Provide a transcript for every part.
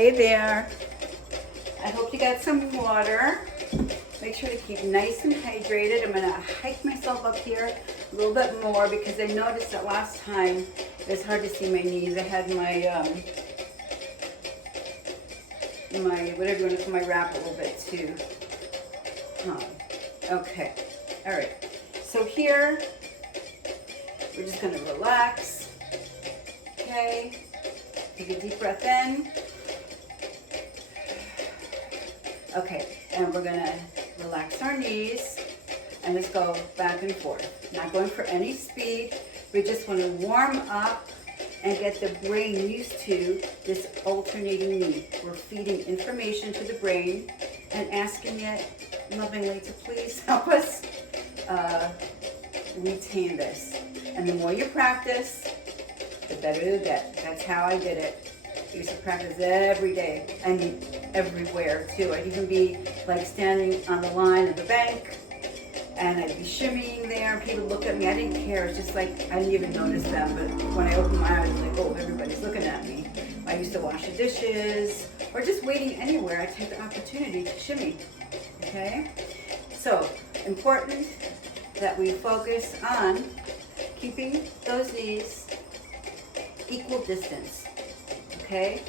Hey there. I hope you got some water. Make sure to keep nice and hydrated. I'm gonna hike myself up here a little bit more because I noticed that last time it was hard to see my knees. I had my whatever you want to call my wrap a little bit too. Okay. All right. So here we're just gonna relax. Okay. Take a deep breath in. Okay, and we're gonna relax our knees and just go back and forth. Not going for any speed. We just want to warm up and get the brain used to this alternating knee. We're feeding information to the brain and asking it lovingly to please help us retain this. And the more you practice, the better you get. That's how I did it. I used to practice every day. I mean, everywhere too. I'd even be like standing on the line of the bank and I'd be shimmying there and people look at me. I didn't care. It's just like I didn't even notice them. But when I opened my eyes, like, oh, everybody's looking at me. I used to wash the dishes or just waiting anywhere. I take the opportunity to shimmy. Okay? So, important that we focus on keeping those knees equal distance. Okay?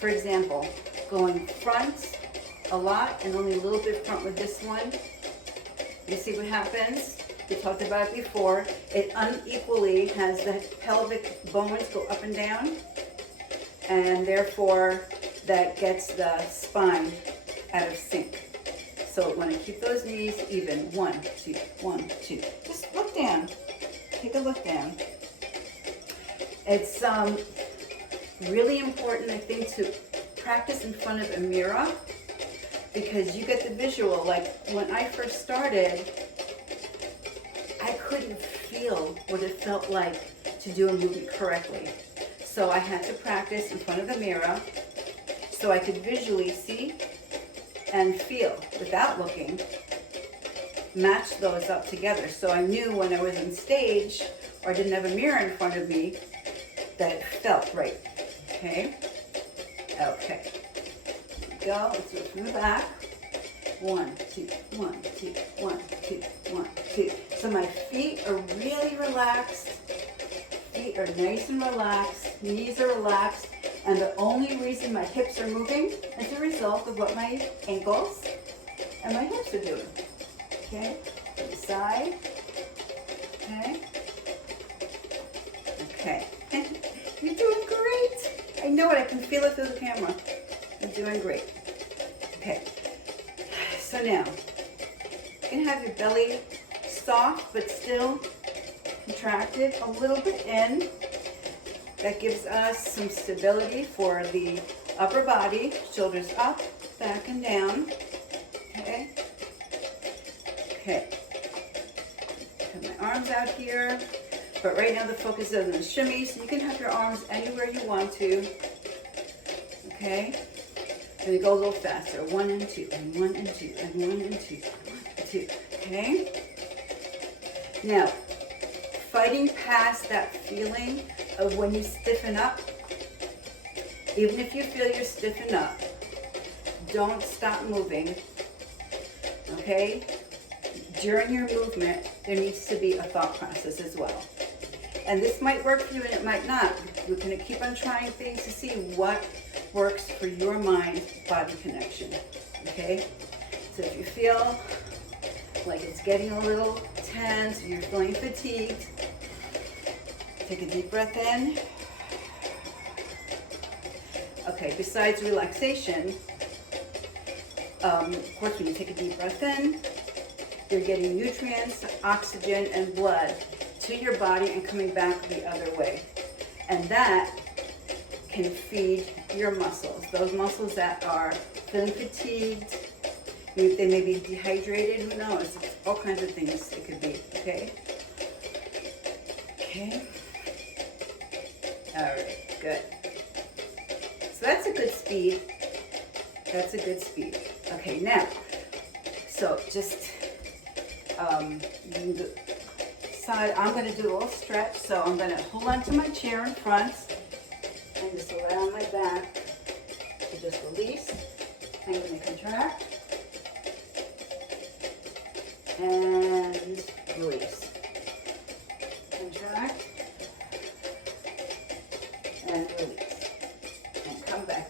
For example, going front a lot and only a little bit front with this one. You see what happens? We talked about it before. It unequally has the pelvic bones go up and down, and therefore that gets the spine out of sync. So want to keep those knees even. 1, 2, 1, 2. Just look down. Take a look down. It's really important, I think, to practice in front of a mirror because you get the visual. Like when I first started, I couldn't feel what it felt like to do a movement correctly. So I had to practice in front of the mirror so I could visually see and feel without looking, match those up together. So I knew when I was on stage or didn't have a mirror in front of me that it felt right. Okay? Okay. Here we go. Let's do it from the back. 1, 2, 1, 2, 1, 2, 1, 2. So my feet are really relaxed. Feet are nice and relaxed. Knees are relaxed. And the only reason my hips are moving is a result of what my ankles and my hips are doing. Okay? To the side. Okay? Okay. You're doing great. I know it. I can feel it through the camera. You're doing great. Okay. So now, you can have your belly soft but still contracted a little bit in. That gives us some stability for the upper body. Shoulders up, back and down. Okay. Okay. Have my arms out here. But right now the focus is on the shimmy, so you can have your arms anywhere you want to. Okay? And it goes a little faster. 1 and 2, and 1 and 2, and 1 and 2, 1 and 2. Okay? Now, fighting past that feeling of when you stiffen up, even if you feel you're stiffened up, don't stop moving. Okay? During your movement, there needs to be a thought process as well. And this might work for you and it might not. We're going to keep on trying things to see what works for your mind-body connection. Okay? So if you feel like it's getting a little tense, or you're feeling fatigued, take a deep breath in. Okay, besides relaxation, of course, when you take a deep breath in, you're getting nutrients, oxygen, and blood to your body and coming back the other way. And that can feed your muscles. Those muscles that are feeling fatigued, they may be dehydrated, who knows? It's all kinds of things it could be, okay? Okay. All right, good. So that's a good speed. That's a good speed. Okay, now, so just side, I'm going to do a little stretch. So I'm going to hold on to my chair in front and just lay on my back to just release. I'm going to contract and release. Contract and release.